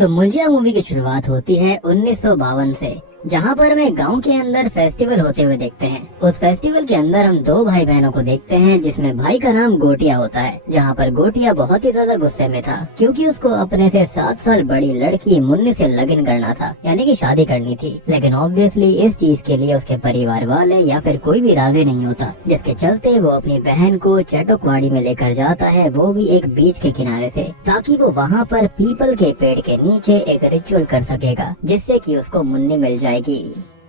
तो मुंजिया मूवी की शुरुआत होती है 1952 से, जहाँ पर हमें गांव के अंदर फेस्टिवल होते हुए देखते हैं। उस फेस्टिवल के अंदर हम दो भाई बहनों को देखते हैं, जिसमें भाई का नाम गोटिया होता है। जहाँ पर गोटिया बहुत ही ज्यादा गुस्से में था, क्योंकि उसको अपने से 7 साल बड़ी लड़की मुन्नी से लगन करना था, यानी कि शादी करनी थी। लेकिन ऑब्वियसली इस चीज के लिए उसके परिवार वाले या फिर कोई भी राजी नहीं होता, जिसके चलते वो अपनी बहन को चटोकवाड़ी में लेकर जाता है, वो भी एक बीच के किनारे से, ताकि वो वहाँ पर पीपल के पेड़ के नीचे एक रिचुअल कर सकेगा, जिससे कि उसको मुन्नी मिल जाएगी।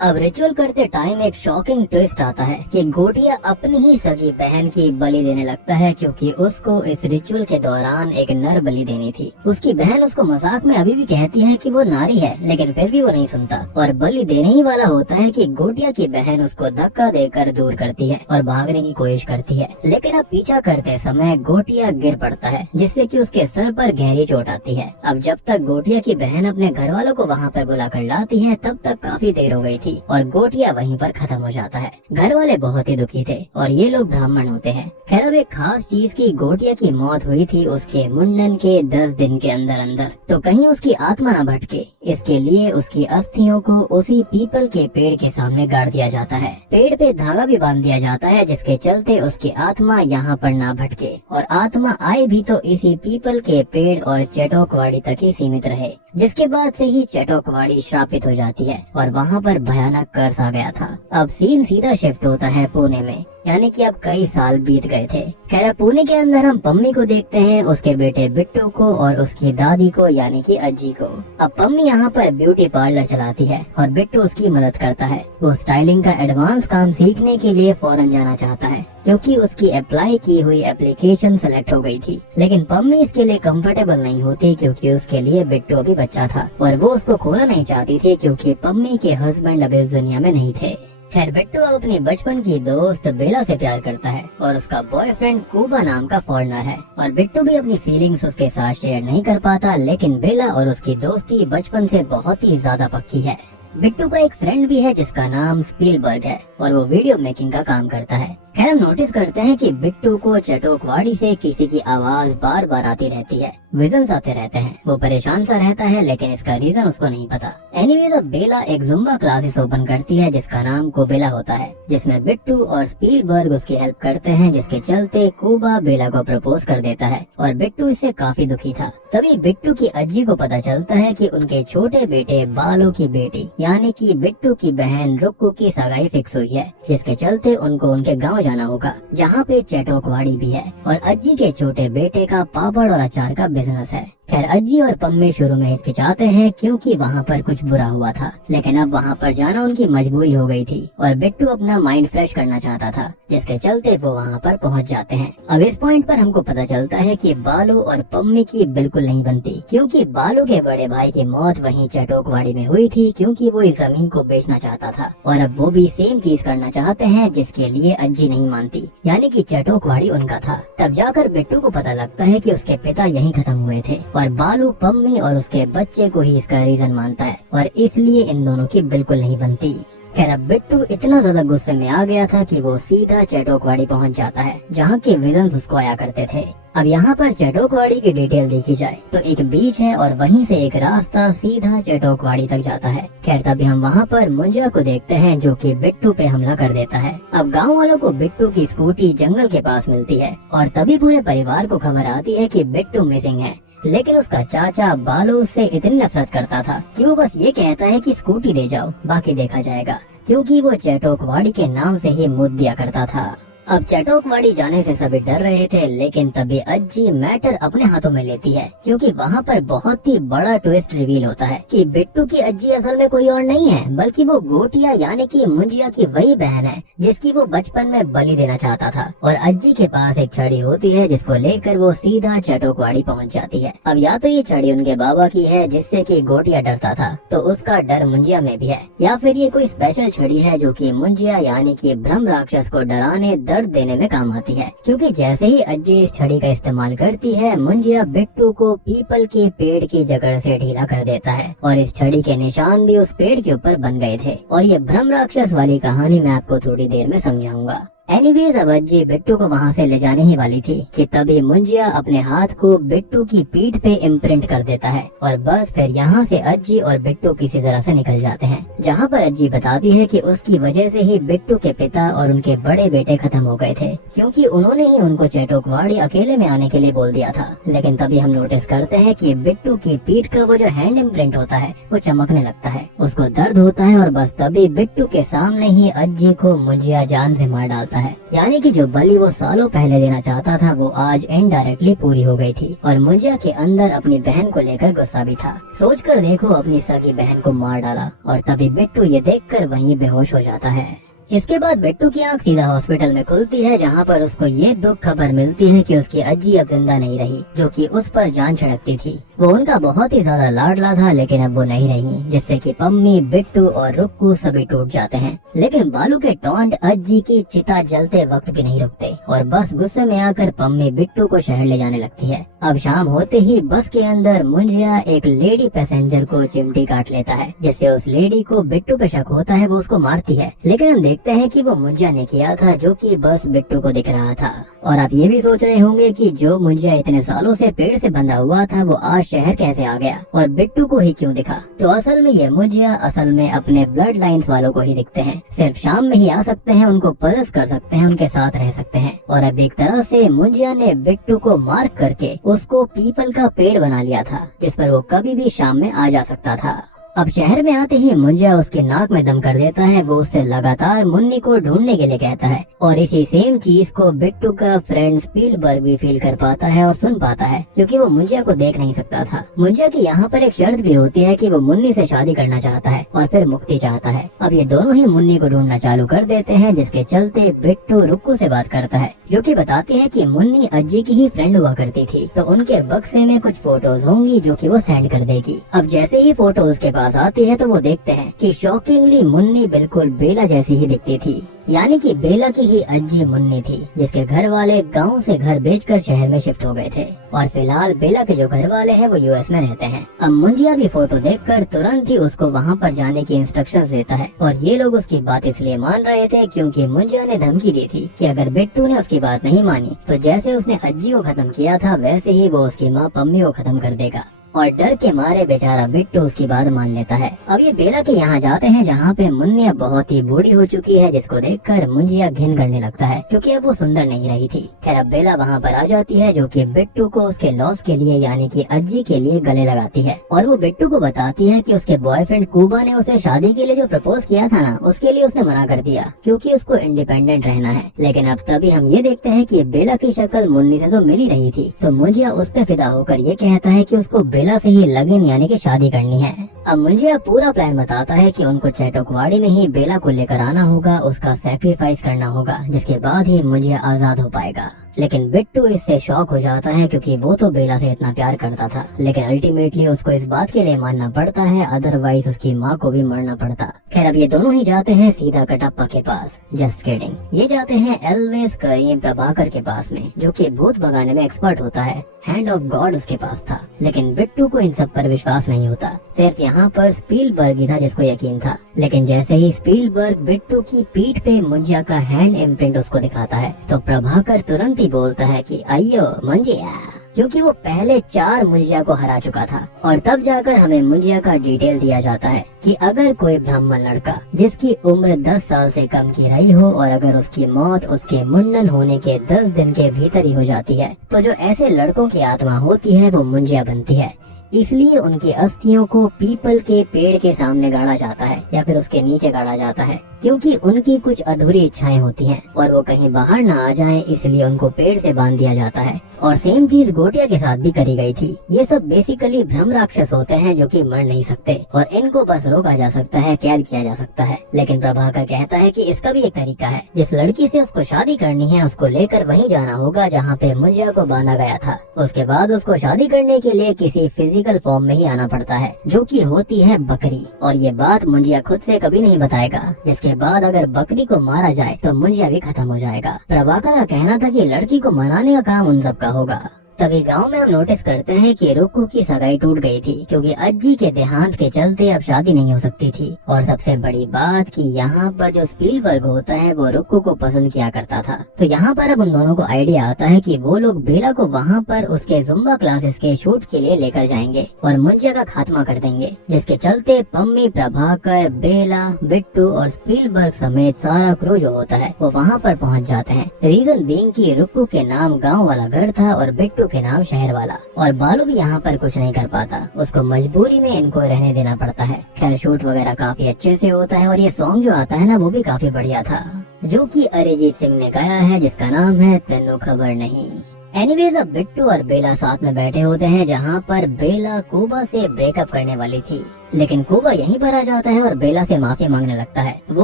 अब रिचुअल करते टाइम एक शॉकिंग ट्विस्ट आता है कि गोटिया अपनी ही सगी बहन की बलि देने लगता है, क्योंकि उसको इस रिचुअल के दौरान एक नर बलि देनी थी। उसकी बहन उसको मजाक में अभी भी कहती है कि वो नारी है, लेकिन फिर भी वो नहीं सुनता और बलि देने ही वाला होता है कि गोटिया की बहन उसको धक्का देकर दूर करती है और भागने की कोशिश करती है। लेकिन अब पीछा करते समय गोटिया गिर पड़ता है, जिससे कि उसके सर पर गहरी चोट आती है। अब जब तक गोटिया की बहन अपने घर वालों को वहाँ पर बुलाकर लाती है, तब तक काफी देर हो गई थी और गोटिया वहीं पर खत्म हो जाता है। घर वाले बहुत ही दुखी थे और ये लोग ब्राह्मण होते हैं। खैर, अब एक खास चीज की गोटिया की मौत हुई थी उसके मुंडन के 10 दिन के अंदर अंदर, तो कहीं उसकी आत्मा न भटके, इसके लिए उसकी अस्थियों को उसी पीपल के पेड़ के सामने गाड़ दिया जाता है। पेड़ पे धागा भी बांध दिया जाता है, जिसके चलते उसकी आत्मा यहाँ पर ना भटके, और आत्मा आए भी तो इसी पीपल के पेड़ और चटोकवाड़ी तक ही सीमित रहे। जिसके बाद से ही चटोकवाड़ी श्रापित हो जाती है और वहाँ पर भयानक कर्ज आ गया था। अब सीन सीधा शिफ्ट होता है पुणे में, यानी कि अब कई साल बीत गए थे। खैर, पुणे के अंदर हम पम्मी को देखते हैं, उसके बेटे बिट्टू को और उसकी दादी को, यानी कि अज्जी को। अब पम्मी यहाँ पर ब्यूटी पार्लर चलाती है और बिट्टू उसकी मदद करता है। वो स्टाइलिंग का एडवांस काम सीखने के लिए फॉरेन जाना चाहता है, क्योंकि उसकी अप्लाई की हुई एप्लीकेशन सेलेक्ट हो गई थी। लेकिन पम्मी इसके लिए कंफर्टेबल नहीं होती, क्योंकि उसके लिए बिट्टू अभी बच्चा था और वो उसको खोना नहीं चाहती थी, क्योंकि पम्मी के हस्बैंड अब इस दुनिया में नहीं थे। खैर, बिट्टू अब अपनी बचपन की दोस्त बेला से प्यार करता है और उसका बॉयफ्रेंड कूबा नाम का फॉरेनर है, और बिट्टू भी अपनी फीलिंग्स उसके साथ शेयर नहीं कर पाता। लेकिन बेला और उसकी दोस्ती बचपन से बहुत ही ज्यादा पक्की है। बिट्टू का एक फ्रेंड भी है जिसका नाम स्पीलबर्ग है और वो वीडियो मेकिंग का काम करता है। खैर, हम नोटिस करते हैं कि बिट्टू को चटोकवाड़ी से किसी की आवाज बार बार आती रहती है, विजन्स आते रहते हैं। वो परेशान सा रहता है, लेकिन इसका रीजन उसको नहीं पता। एनीवेज, अब बेला एक जुम्बा क्लासेस ओपन करती है जिसका नाम कोबेला होता है, जिसमें बिट्टू और स्पीलबर्ग उसकी हेल्प करते हैं, जिसके चलते कूबा बेला को प्रपोज कर देता है और बिट्टू इससे काफी दुखी था। तभी बिट्टू की अज्जी को पता चलता है कि उनके छोटे बेटे बालू की बेटी, यानी कि बिट्टू की बहन रुक्कू की सगाई फिक्स हुई है, जिसके चलते उनको उनके गांव जाना होगा, जहाँ पे चटोकवाड़ी भी है। और अज्जी के छोटे बेटे का पापड़ और अचार का बिजनेस है। खैर, अज्जी और पम्मी शुरू में हिचकिचाते हैं, क्योंकि वहाँ पर कुछ बुरा हुआ था, लेकिन अब वहाँ पर जाना उनकी मजबूरी हो गई थी और बिट्टू अपना माइंड फ्रेश करना चाहता था, जिसके चलते वो वहाँ पर पहुँच जाते हैं। अब इस पॉइंट पर हमको पता चलता है कि बालू और पम्मी की बिल्कुल नहीं बनती, क्योंकि बालू के बड़े भाई की मौत वहीं चटोकवाड़ी में हुई थी, क्योंकि वो इस जमीन को बेचना चाहता था, और अब वो भी सेम चीज करना चाहते हैं, जिसके लिए अज्जी नहीं मानती, यानी कि चटोकवाड़ी उनका था। तब जाकर बिट्टू को पता लगता है कि उसके पिता यहीं खत्म हुए थे, और बालू पम्मी और उसके बच्चे को ही इसका रीजन मानता है, और इसलिए इन दोनों की बिल्कुल नहीं बनती। खैर, अब बिट्टू इतना ज्यादा गुस्से में आ गया था कि वो सीधा चटोकवाड़ी पहुंच जाता है, जहाँ के विजन्स उसको आया करते थे। अब यहाँ पर चटोकवाड़ी की डिटेल देखी जाए तो एक बीच है और वहीं से एक रास्ता सीधा चटोकवाड़ी तक जाता है। खैर, तभी हम वहाँ पर मुंजिया को देखते हैं, जो कि बिट्टू पे हमला कर देता है। अब गांव वालों को बिट्टू की स्कूटी जंगल के पास मिलती है और तभी पूरे परिवार को खबर आती है कि बिट्टू मिसिंग है। लेकिन उसका चाचा बालू से इतनी नफरत करता था कि वो बस ये कहता है कि स्कूटी दे जाओ, बाकी देखा जाएगा, क्योंकि वो चटोकवाड़ी के नाम से ही मुद्द दिया करता था। अब चटोकवाड़ी जाने से सभी डर रहे थे, लेकिन तभी अज्जी मैटर अपने हाथों में लेती है, क्योंकि वहाँ पर बहुत ही बड़ा ट्विस्ट रिवील होता है कि बिट्टू की अज्जी असल में कोई और नहीं है, बल्कि वो गोटिया यानी कि मुंजिया की वही बहन है, जिसकी वो बचपन में बलि देना चाहता था। और अज्जी के पास एक छड़ी होती है, जिसको लेकर वो सीधा चटोकवाड़ी पहुँच जाती है। अब या तो ये छड़ी उनके बाबा की है, जिससे कि गोटिया डरता था, तो उसका डर मुंजिया में भी है, या फिर ये कोई स्पेशल छड़ी है जो कि मुंजिया यानी कि ब्रह्म राक्षस को डराने दर्द देने में काम आती है। क्योंकि जैसे ही अज्जी इस छड़ी का इस्तेमाल करती है, मुंजिया बिट्टू को पीपल के पेड़ की जकड़ से ढीला कर देता है, और इस छड़ी के निशान भी उस पेड़ के ऊपर बन गए थे। और ये ब्रह्म राक्षस वाली कहानी मैं आपको थोड़ी देर में समझाऊंगा। एनीवेज अब अज्जी बिट्टू को वहाँ से ले जाने ही वाली थी कि तभी मुंजिया अपने हाथ को बिट्टू की पीठ पे इम्प्रिंट कर देता है और बस फिर यहाँ से अज्जी और बिट्टू किसी तरह से निकल जाते हैं। जहाँ पर अज्जी बताती है कि उसकी वजह से ही बिट्टू के पिता और उनके बड़े बेटे खत्म हो गए थे, क्योंकि उन्होंने ही उनको चेटोकवाड़ी अकेले में आने के लिए बोल दिया था। लेकिन तभी हम नोटिस करते हैं कि बिट्टू की पीठ का वो जो हैंड इम्प्रिंट होता है वो चमकने लगता है, उसको दर्द होता है और बस तभी बिट्टू के सामने ही अज्जी को मुंजिया जान से मार डालता है। यानी कि जो बलि वो सालों पहले देना चाहता था वो आज इनडायरेक्टली पूरी हो गई थी और मुंजिया के अंदर अपनी बहन को लेकर गुस्सा भी था। सोच कर देखो, अपनी सगी बहन को मार डाला और तभी बिट्टू ये देखकर वहीं बेहोश हो जाता है। इसके बाद बिट्टू की आंख सीधा हॉस्पिटल में खुलती है, जहाँ पर उसको ये दुख खबर मिलती है कि उसकी अज्जी अब जिंदा नहीं रही, जो कि उस पर जान छिड़कती थी। वो उनका बहुत ही ज्यादा लाडला था, लेकिन अब वो नहीं रही, जिससे कि पम्मी, बिट्टू और रुक्कू सभी टूट जाते हैं। लेकिन बालू के टोंट अज्जी की चिता जलते वक्त भी नहीं रुकते और बस गुस्से में आकर पम्मी बिट्टू को शहर ले जाने लगती है। अब शाम होते ही बस के अंदर मुंजिया एक लेडी पैसेंजर को चिमटी काट लेता है, जिससे उस लेडी को बिट्टू पे शक होता है, वो उसको मारती है। लेकिन हम देखते हैं कि वो मुंजिया ने किया था, जो कि बस बिट्टू को दिख रहा था। और आप ये भी सोच रहे होंगे कि जो मुंजिया इतने सालों से पेड़ से बंधा हुआ था वो आज शहर कैसे आ गया और बिट्टू को ही क्यों दिखा। तो असल में ये मुंजिया असल में अपने ब्लड लाइन्स वालों को ही दिखते हैं, सिर्फ शाम में ही आ सकते हैं, उनको पलस कर सकते हैं, उनके साथ रह सकते हैं। और अब एक तरह से मुंजिया ने बिट्टू को मार करके उसको पीपल का पेड़ बना लिया था, जिस पर वो कभी भी शाम में आ जा सकता था। अब शहर में आते ही मुंजिया उसके नाक में दम कर देता है। वो उससे लगातार मुन्नी को ढूंढने के लिए कहता है और इसी सेम चीज को बिट्टू का फ्रेंड स्पीलबर्ग भी फील कर पाता है और सुन पाता है, क्योंकि वो मुंजिया को देख नहीं सकता था। मुंजिया की यहाँ पर एक शर्त भी होती है कि वो मुन्नी से शादी करना चाहता है और फिर मुक्ति चाहता है। अब ये दोनों ही मुन्नी को ढूंढना चालू कर देते हैं, जिसके चलते बिट्टू रुक्कू से बात करता है, जो कि बताती है कि मुन्नी अज्जी की ही फ्रेंड हुआ करती थी, तो उनके बक्से में कुछ फोटोज होंगी जो कि वो सेंड कर देगी। अब जैसे ही फोटोज के पास आती है तो वो देखते हैं कि शॉकिंगली मुन्नी बिल्कुल बेला जैसी ही दिखती थी, यानी कि बेला की ही अज्जी मुन्नी थी, जिसके घर वाले गांव से घर बेचकर शहर में शिफ्ट हो गए थे और फिलहाल बेला के जो घर वाले हैं वो यूएस में रहते हैं। अब मुंजिया भी फोटो देखकर तुरंत ही उसको वहां पर जाने की इंस्ट्रक्शंस देता है और ये लोग उसकी बात इसलिए मान रहे थे क्योंकि मुंजिया ने धमकी दी थी कि अगर बिट्टू ने उसकी बात नहीं मानी तो जैसे उसने अज्जी को खत्म किया था वैसे ही वो उसकी माँ पम्मी को खत्म कर देगा। और डर के मारे बेचारा बिट्टू उसकी बात मान लेता है। अब ये बेला के यहाँ जाते हैं, जहाँ पे मुन्नी बहुत ही बूढ़ी हो चुकी है, जिसको देखकर मुंजिया घिन करने लगता है, क्योंकि अब वो सुंदर नहीं रही थी। खैर अब बेला वहाँ पर आ जाती है, जो कि बिट्टू को उसके लॉस के लिए यानी कि अज्जी के लिए गले लगाती है और वो बिट्टू को बताती है कि उसके बॉयफ्रेंड कूबा ने उसे शादी के लिए जो प्रपोज किया था ना, उसके लिए उसने मना कर दिया क्योंकि उसको इंडिपेंडेंट रहना है। लेकिन अब तभी हम ये देखते हैं कि बेला की शक्ल मुन्नी से तो मिल ही रही थी, तो मुंजिया उस पे फिदा होकर ये कहता है कि उसको बेला से ही लगन यानी कि शादी करनी है। अब मुंजिया पूरा प्लान बताता है कि उनको चेटोकवाड़ी में ही बेला को लेकर आना होगा, उसका सैक्रिफाइस करना होगा, जिसके बाद ही मुंजिया आजाद हो पाएगा। लेकिन बिट्टू इससे शॉक हो जाता है क्योंकि वो तो बेला से इतना प्यार करता था, लेकिन अल्टीमेटली उसको इस बात के लिए मानना पड़ता है, अदरवाइज उसकी माँ को भी मरना पड़ता। खैर अब ये दोनों ही जाते हैं सीधा कटप्पा के पास। जस्ट किडिंग, ये जाते हैं एल्वेज करीम प्रभाकर के पास में, जो कि भूत भगाने में एक्सपर्ट होता है। हैंड ऑफ गॉड उसके पास था, लेकिन बिट्टू को इन सब पर विश्वास नहीं होता। सिर्फ यहाँ पर स्पीलबर्ग ही था जिसको यकीन था। लेकिन जैसे ही स्पीलबर्ग बिट्टू की पीठ पे मुंजिया का हैंड इम्प्रिंट उसको दिखाता है तो प्रभाकर तुरंत ही बोलता है कि अयो मुंजिया, क्योंकि वो पहले 4 मुंजिया को हरा चुका था। और तब जाकर हमें मुंजिया का डिटेल दिया जाता है कि अगर कोई ब्राह्मण लड़का जिसकी उम्र 10 साल से कम की रही हो और अगर उसकी मौत उसके मुंडन होने के 10 दिन के भीतर ही हो जाती है, तो जो ऐसे लड़कों की आत्मा होती है वो मुंजिया बनती है। इसलिए उनकी अस्थियों को पीपल के पेड़ के सामने गाड़ा जाता है या फिर उसके नीचे गाड़ा जाता है, क्योंकि उनकी कुछ अधूरी इच्छाएं होती हैं और वो कहीं बाहर ना आ जाएं, इसलिए उनको पेड़ से बांध दिया जाता है। और सेम चीज गोटिया के साथ भी करी गई थी। ये सब बेसिकली भ्रम राक्षस होते हैं जो कि मर नहीं सकते और इनको बस रोका जा सकता है, कैद किया जा सकता है। लेकिन प्रभाकर कहता है कि इसका भी एक तरीका है। जिस लड़की से उसको शादी करनी है उसको लेकर वहीं जाना होगा जहाँ पे मुंजिया को बांधा गया था। उसके बाद उसको शादी करने के लिए किसी फिजिकल फॉर्म में ही आना पड़ता है, जो कि होती है बकरी। और ये बात मुंजिया खुद से कभी नहीं बताएगा। जिसके बाद अगर बकरी को मारा जाए तो मुंजिया भी खत्म हो जाएगा। प्रभाकर का कहना था कि लड़की को मनाने का काम उन सब का होगा। तभी गांव में हम नोटिस करते हैं कि रुक्कू की सगाई टूट गई थी क्योंकि अज्जी के देहांत के चलते अब शादी नहीं हो सकती थी। और सबसे बड़ी बात कि यहाँ पर जो स्पीलबर्ग होता है वो रुक्कू को पसंद किया करता था। तो यहाँ पर अब उन दोनों को आइडिया आता है कि वो लोग बेला को वहाँ पर उसके जुम्बा क्लासेस के शूट के लिए लेकर जाएंगे और मुंजिया का खात्मा कर देंगे, जिसके चलते पम्मी, प्रभाकर, बेला, बिट्टू और स्पीलबर्ग समेत सारा क्रू जो होता है वो वहाँ पर पहुँच जाते हैं। रीजन बीइंग कि रुक्कू के नाम गाँव वाला घर था और बिट्टू के नाम शहर वाला। और बालू भी यहाँ पर कुछ नहीं कर पाता, उसको मजबूरी में इनको रहने देना पड़ता है। खैर शूट वगैरह काफी अच्छे से होता है और ये सॉन्ग जो आता है ना वो भी काफी बढ़िया था, जो कि अरिजीत सिंह ने गाया है, जिसका नाम है तेनू खबर नहीं। एनीवेज अब बिट्टू और बेला साथ में बैठे होते हैं, जहाँ पर बेला कोबा से ब्रेकअप करने वाली थी, लेकिन कोबा यहीं पर आ जाता है और बेला से माफी मांगने लगता है। वो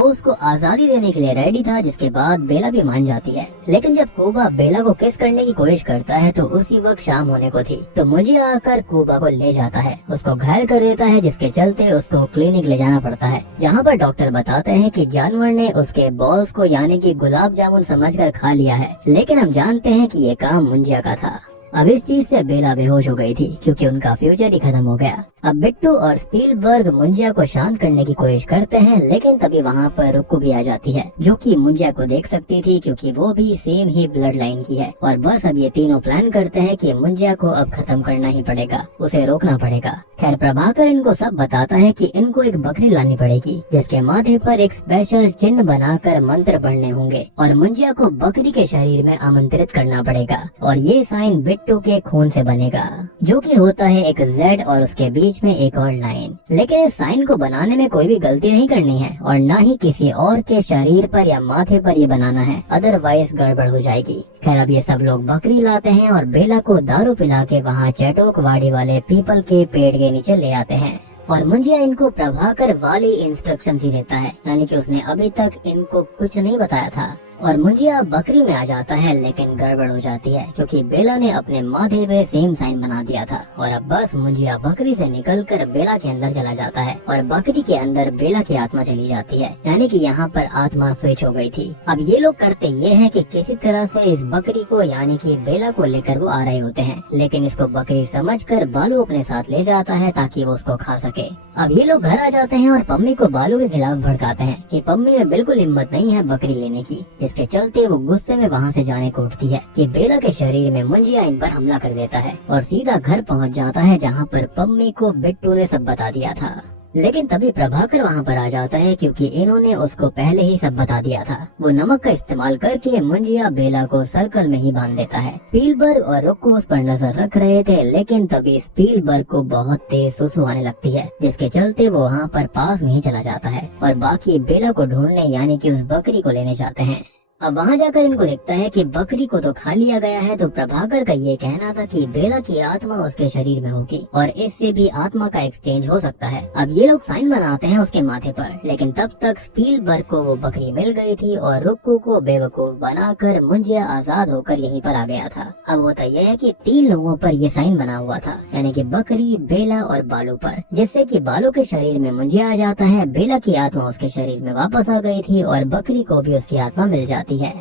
उसको आजादी देने के लिए रेडी था, जिसके बाद बेला भी मान जाती है। लेकिन जब कोबा बेला को किस करने की कोशिश करता है तो उसी वक्त शाम होने को थी, तो मुझे आकर कोबा को ले जाता है, उसको घायल कर देता है, जिसके चलते उसको क्लिनिक ले जाना पड़ता है, जहाँ पर डॉक्टर बताते हैं कि जानवर ने उसके बॉल्स को यानी कि गुलाब जामुन समझकर खा लिया है। लेकिन हम जानते हैं कि ये काम मुंजिया का था। अब इस चीज से बेला बेहोश हो गई थी क्योंकि उनका फ्यूचर ही खत्म हो गया। अब बिट्टू और स्पीलबर्ग मुंजिया को शांत करने की कोशिश करते हैं, लेकिन तभी वहाँ पर रुक्कू भी आ जाती है, जो कि मुंजिया को देख सकती थी क्योंकि वो भी सेम ही ब्लड लाइन की है। और बस अब ये तीनों प्लान करते हैं कि मुंजिया को अब खत्म करना ही पड़ेगा, उसे रोकना पड़ेगा। खैर प्रभाकर इनको सब बताता है कि इनको एक बकरी लानी पड़ेगी, जिसके माथे पर एक स्पेशल चिन्ह बनाकर मंत्र पढ़ने होंगे और मुंजिया को बकरी के शरीर में आमंत्रित करना पड़ेगा। और ये साइन बिट्टू के खून से बनेगा, जो कि होता है एक Z और उसके बीच में एक और लाइन। लेकिन इस साइन को बनाने में कोई भी गलती नहीं करनी है और न ही किसी और के शरीर पर या माथे पर ये बनाना है, अदरवाइज गड़बड़ हो जाएगी। खैर अब ये सब लोग बकरी लाते हैं और बेला को दारू पिला के वहाँ चेटोकवाड़ी वाले पीपल के पेड़ के नीचे ले आते हैं। और मुंजिया इनको प्रभाकर वाली इंस्ट्रक्शन ही देता है, यानी कि उसने अभी तक इनको कुछ नहीं बताया था। और मुंजिया बकरी में आ जाता है, लेकिन गड़बड़ हो जाती है क्योंकि बेला ने अपने माथे पे सेम साइन बना दिया था। और अब बस मुंजिया बकरी से निकलकर बेला के अंदर चला जाता है और बकरी के अंदर बेला की आत्मा चली जाती है, यानी कि यहाँ पर आत्मा स्विच हो गई थी। अब ये लोग करते ये हैं कि किसी तरह से इस बकरी को यानी कि बेला को लेकर वो आ रहे होते हैं, लेकिन इसको बकरी समझकर बालू अपने साथ ले जाता है ताकि वो उसको खा सके। अब ये लोग घर आ जाते हैं और पम्मी को बालू के खिलाफ भड़काते हैं कि पम्मी में बिल्कुल हिम्मत नहीं है बकरी लेने की, जिसके चलते वो गुस्से में वहाँ से जाने को उठती है कि बेला के शरीर में मुंजिया इन पर हमला कर देता है और सीधा घर पहुँच जाता है, जहाँ पर पम्मी को बिट्टू ने सब बता दिया था। लेकिन तभी प्रभाकर वहाँ पर आ जाता है क्योंकि इन्होंने उसको पहले ही सब बता दिया था। वो नमक का इस्तेमाल करके मुंजिया बेला को सर्कल में ही बांध देता है। स्पीलबर्ग और रुक्कू उस पर नजर रख रहे थे, लेकिन तभी स्पीलबर्ग को बहुत तेज सुसु आने लगती है, जिसके चलते वो वहाँ पर पास में ही चला जाता है और बाकी बेला को ढूंढने यानी कि उस बकरी को लेने जाते हैं। अब वहाँ जाकर इनको दिखता है कि बकरी को तो खा लिया गया है, तो प्रभाकर का ये कहना था कि बेला की आत्मा उसके शरीर में होगी और इससे भी आत्मा का एक्सचेंज हो सकता है। अब ये लोग साइन बनाते हैं उसके माथे पर, लेकिन तब तक स्पीलबर्ग को वो बकरी मिल गई थी और रुक्कू को बेवकूफ बनाकर मुंजिया आजाद होकर यहीं पर आ गया था। अब होता यह है कि 3 लोगों पर ये साइन बना हुआ था, यानी कि बकरी, बेला और बालू पर, जिससे कि बालू के शरीर में मुंजिया आ जाता है, बेला की आत्मा उसके शरीर में वापस आ गई थी और बकरी को भी उसकी आत्मा मिल जाती है।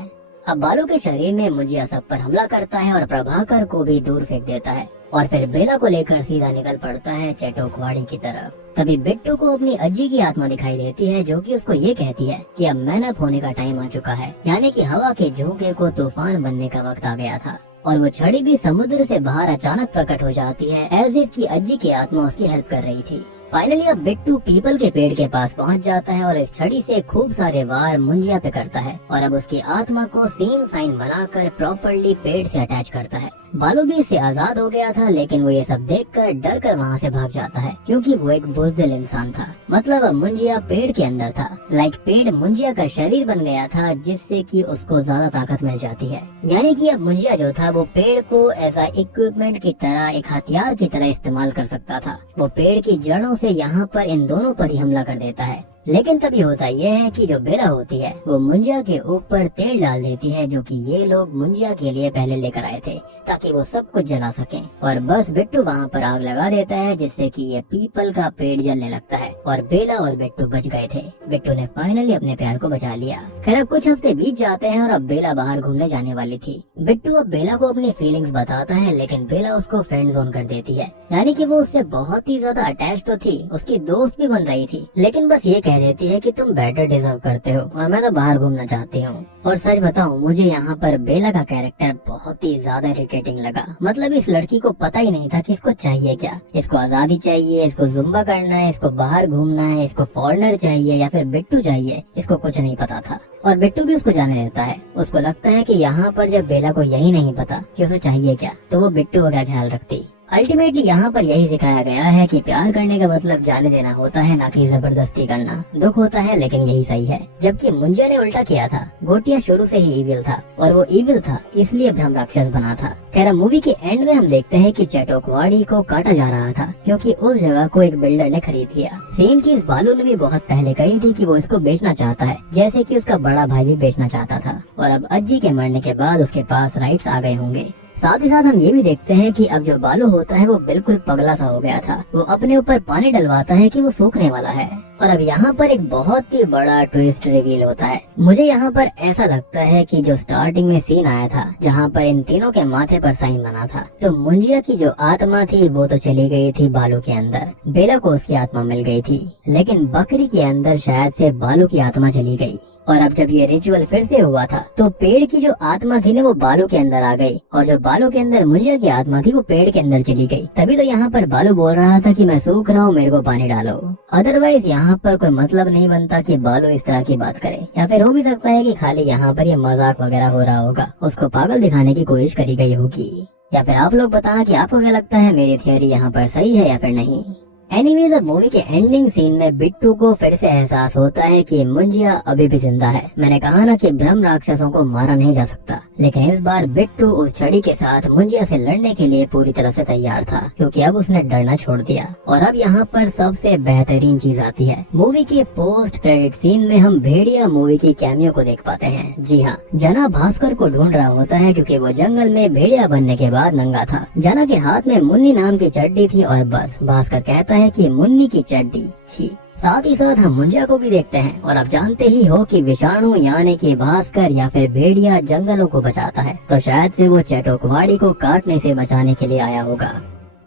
अब बालू के शरीर में मुंजिया सब पर हमला करता है और प्रभाकर को भी दूर फेंक देता है और फिर बेला को लेकर सीधा निकल पड़ता है चेटोकवाड़ी की तरफ। तभी बिट्टू को अपनी अज्जी की आत्मा दिखाई देती है, जो कि उसको ये कहती है कि अब मैनअप होने का टाइम आ चुका है, यानी कि हवा के झोंके को तूफान बनने का वक्त आ गया था। और वो छड़ी भी समुद्र से बाहर अचानक प्रकट हो जाती है, एज इफ की अज्जी की आत्मा उसकी हेल्प कर रही थी। फाइनली अब बिट्टू पीपल के पेड़ के पास पहुंच जाता है और इस छड़ी से खूब सारे वार मुंजिया पे करता है और अब उसकी आत्मा को सेम साइन बनाकर प्रॉपर्ली पेड़ से अटैच करता है। बालू भी इससे आजाद हो गया था, लेकिन वो ये सब देखकर डर कर वहाँ से भाग जाता है क्योंकि वो एक बुज़दिल इंसान था। मतलब अब मुंजिया पेड़ के अंदर था, लाइक पेड़ मुंजिया का शरीर बन गया था, जिससे कि उसको ज्यादा ताकत मिल जाती है। यानी कि अब मुंजिया जो था वो पेड़ को ऐसा इक्विपमेंट की तरह, एक हथियार की तरह इस्तेमाल कर सकता था। वो पेड़ की जड़ों से यहाँ पर इन दोनों पर ही हमला कर देता है, लेकिन तभी होता यह है कि जो बेला होती है वो मुंजिया के ऊपर तेल डाल देती है, जो कि ये लोग मुंजिया के लिए पहले लेकर आए थे ताकि वो सब कुछ जला सकें। और बस बिट्टू वहाँ पर आग लगा देता है, जिससे कि ये पीपल का पेड़ जलने लगता है और बेला और बिट्टू बच गए थे। बिट्टू ने फाइनली अपने प्यार को बचा लिया। खैर अब कुछ हफ्ते बीत जाते हैं और अब बेला बाहर घूमने जाने वाली थी। बिट्टू अब बेला को अपनी फीलिंग्स बताता है, लेकिन बेला उसको फ्रेंड जोन कर देती है, यानी कि वो उससे बहुत ही ज्यादा अटैच तो थी, उसकी दोस्त भी बन रही थी, लेकिन बस ये कह देती है कि तुम बेटर डिजर्व करते हो और मैं तो बाहर घूमना चाहती हूँ। और सच बताऊं, मुझे यहाँ पर बेला का कैरेक्टर बहुत ही ज्यादा इरिटेटिंग लगा। मतलब इस लड़की को पता ही नहीं था कि इसको चाहिए क्या। इसको आजादी चाहिए, इसको जुम्बा करना है, इसको बाहर घूमना है, इसको फॉरेनर चाहिए या फिर बिट्टू चाहिए, इसको कुछ नहीं पता था। और बिट्टू भी उसको जाने देता है। उसको लगता है कि यहाँ पर जब बेला को यही नहीं पता कि उसे चाहिए क्या, तो वो बिट्टू का क्या ख्याल रखती। अल्टीमेटली यहाँ पर यही सिखाया गया है कि प्यार करने का मतलब जाने देना होता है, ना कि जबरदस्ती करना। दुख होता है लेकिन यही सही है। जबकि मुंजिया ने उल्टा किया था। गोटिया शुरू से ही इविल था और वो इविल था इसलिए ब्रह्म राक्षस बना था। खैर मूवी के एंड में हम देखते हैं कि चटोकवाड़ी को काटा जा रहा था क्योंकि उस जगह को एक बिल्डर ने खरीद लिया। सेम चीज बालू ने भी बहुत पहले कही थी कि वो इसको बेचना चाहता है, जैसे कि उसका बड़ा भाई भी बेचना चाहता था। और अब अज्जी के मरने के बाद उसके पास राइट्स आ गए होंगे। साथ ही साथ हम ये भी देखते हैं कि अब जो बालू होता है वो बिल्कुल पगला सा हो गया था। वो अपने ऊपर पानी डलवाता है कि वो सूखने वाला है। और अब यहाँ पर एक बहुत ही बड़ा ट्विस्ट रिवील होता है। मुझे यहाँ पर ऐसा लगता है कि जो स्टार्टिंग में सीन आया था जहाँ पर इन तीनों के माथे पर साइन बना था, तो मुंजिया की जो आत्मा थी वो तो चली गई थी बालू के अंदर। बेला को उसकी आत्मा मिल गई थी, लेकिन बकरी के अंदर शायद से बालू की आत्मा चली गई। और अब जब ये रिचुअल फिर से हुआ था तो पेड़ की जो आत्मा थी ना वो बालू के अंदर आ गई, और जो बालू के अंदर मुंजिया की आत्मा थी वो पेड़ के अंदर चली गई। तभी तो यहाँ पर बालू बोल रहा था कि मैं सूख रहा हूँ, मेरे को पानी डालो। अदरवाइज यहाँ पर कोई मतलब नहीं बनता कि बालू इस तरह की बात करे। या फिर हो भी सकता है कि खाली यहाँ पर ये मजाक वगैरह हो रहा होगा, उसको पागल दिखाने की कोशिश करी गई होगी। या फिर आप लोग बताना कि आपको क्या लगता है, मेरी थियोरी यहाँ पर सही है या फिर नहीं। एनीवेज अब मूवी के एंडिंग सीन में बिट्टू को फिर से एहसास होता है कि मुंजिया अभी भी जिंदा है। मैंने कहा ना कि ब्रह्म राक्षसों को मारा नहीं जा सकता, लेकिन इस बार बिट्टू उस छड़ी के साथ मुंजिया से लड़ने के लिए पूरी तरह से तैयार था, क्योंकि अब उसने डरना छोड़ दिया। और अब यहाँ पर सबसे बेहतरीन चीज आती है। मूवी के पोस्ट क्रेडिट सीन में हम भेड़िया मूवी की कैमियो को देख पाते हैं। जी हाँ, जना भास्कर को ढूंढ रहा होता है क्योंकि वो जंगल में भेड़िया बनने के बाद नंगा था। जना के हाथ में मुन्नी नाम की चड्डी थी और बस भास्कर कहता है कि मुन्नी की चड्डी छी। साथ ही साथ हम मुंजिया को भी देखते हैं। और आप जानते ही हो कि विषाणु यानी कि भास्कर या फिर भेड़िया जंगलों को बचाता है, तो शायद से वो चटोकवाड़ी को काटने से बचाने के लिए आया होगा।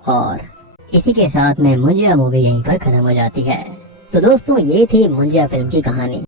और इसी के साथ में मुंजिया मूवी यहीं पर खत्म हो जाती है। तो दोस्तों ये थी मुंजिया फिल्म की कहानी।